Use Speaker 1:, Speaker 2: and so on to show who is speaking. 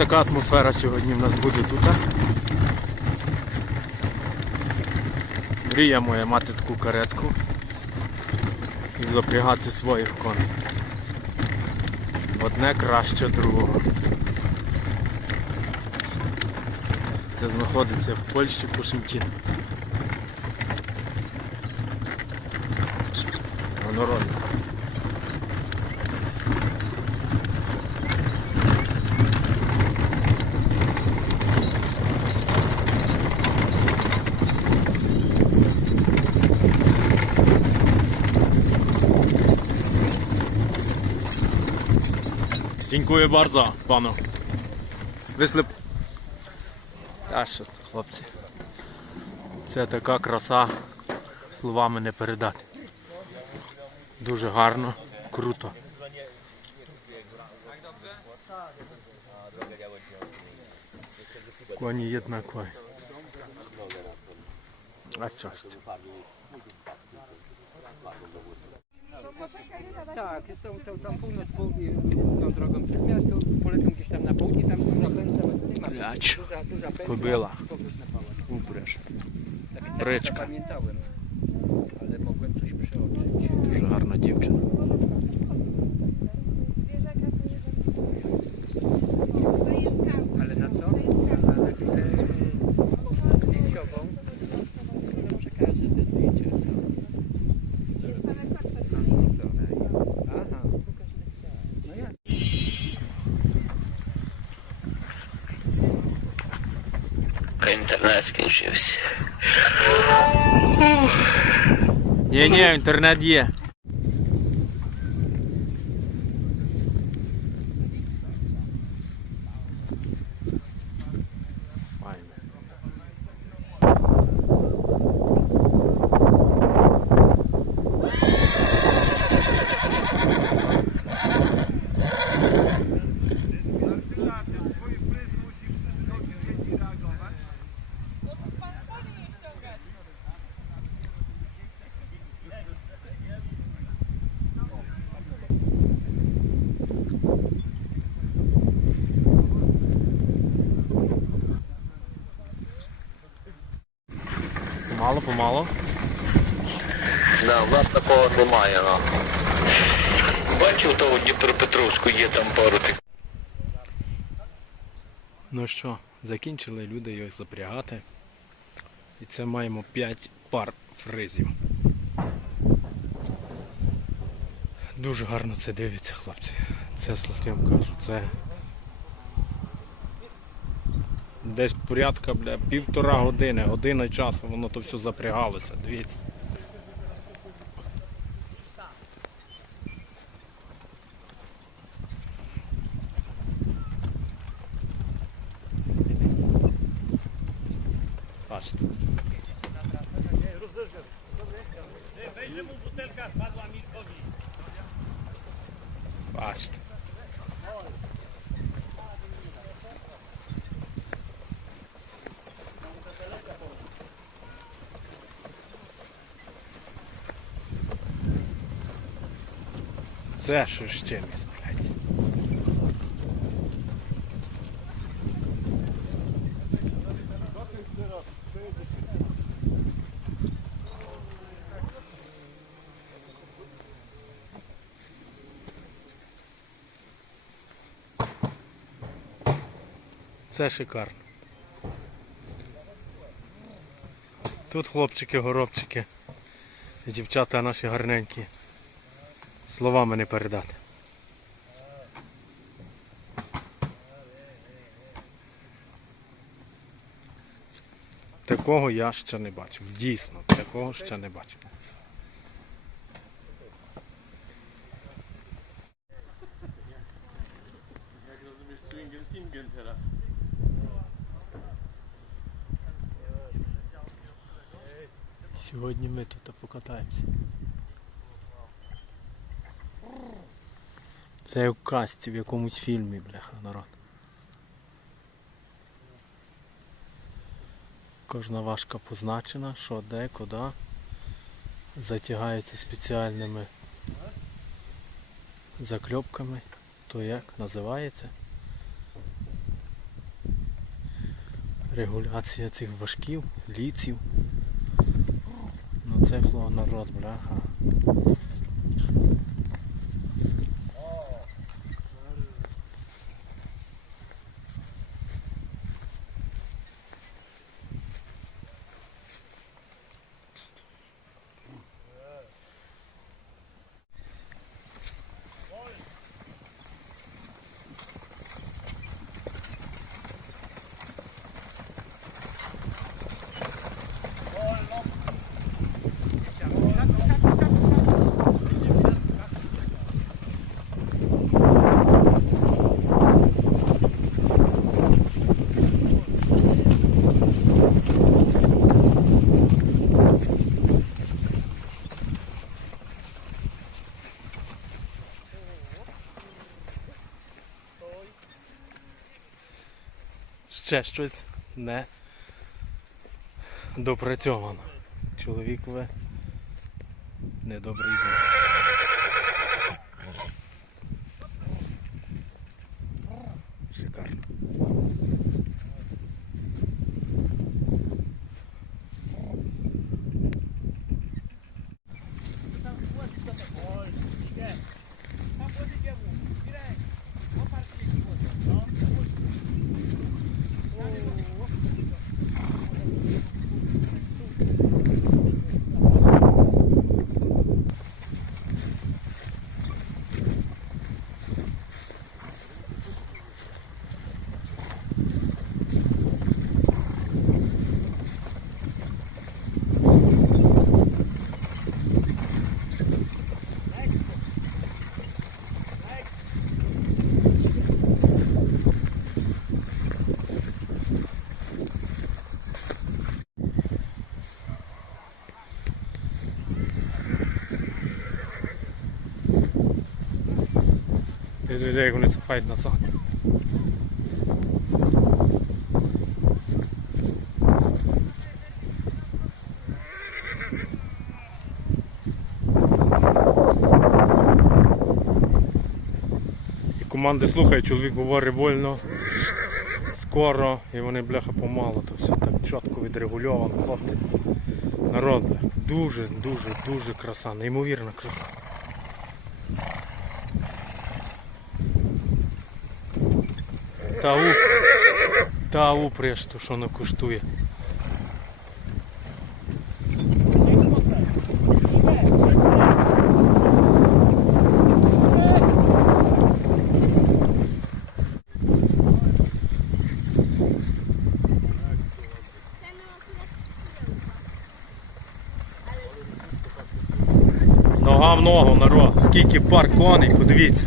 Speaker 1: Така атмосфера сьогодні в нас буде тут. Мрія моя мати таку каретку і запрягати своїх коней. Одне краще другого. Це знаходиться в Польщі Кушентін. Гонорольно. Dziękuję bardzo panu. Вислип. Та що, хлопці. Це така краса, словами не передати. Дуже гарно, круто. Коні єднакові. А що?
Speaker 2: Tak, jest tą, tam, tam północ, południe, tą drogą przed miasto, polecą gdzieś tam na południe, tam duża pęta, nie ma
Speaker 1: Blać.
Speaker 2: duża, duża pęta,
Speaker 1: Pobyła.
Speaker 2: ubrzeż,
Speaker 1: Bryczka.
Speaker 2: zapamiętałem, ale mogłem coś przeoczyć.
Speaker 1: Duża, harna дівчина.
Speaker 3: Інтернет скінчився.
Speaker 1: Ні, ні, інтернет є. Помало, помало.
Speaker 3: Да, у нас такого немає, ну. Бачив, то в Дніпропетровську є там пару тих.
Speaker 1: Ну що, закінчили люди його запрягати. І це маємо 5 пар фризів. Дуже гарно це дивиться, хлопці. Це вам кажу, це десь порядка бля, півтора години, година часу, воно то все запрягалося, дивіться. Бачите. Це що ще міс, блядь. Це шикарно. Тут хлопчики, горобчики, дівчата наші гарненькі. Словами не передати. Такого я ще не бачив. Дійсно, такого ще не бачив. Сьогодні ми тут покатаємося. Це як в касті в якомусь фільмі, бляха, народ. Кожна важка позначена, що де, куди. Затягається спеціальними закльопками. То як називається? регуляція цих важків, ліців. Ну це фло народ, бляха. Ще щось не допрацьовано. Чоловікове недобрий був. Шикарно. Як вони цепають назад. І команди слухають, чоловік говорить вольно, скоро, і вони бляха помало, то все так чітко відрегульовано, хлопці. Народ, бля, дуже, дуже, дуже краса, неймовірна краса. Та у... Та упряж, то що не коштує. Нога в ногу, народ. Скільки пар коней, подивіться.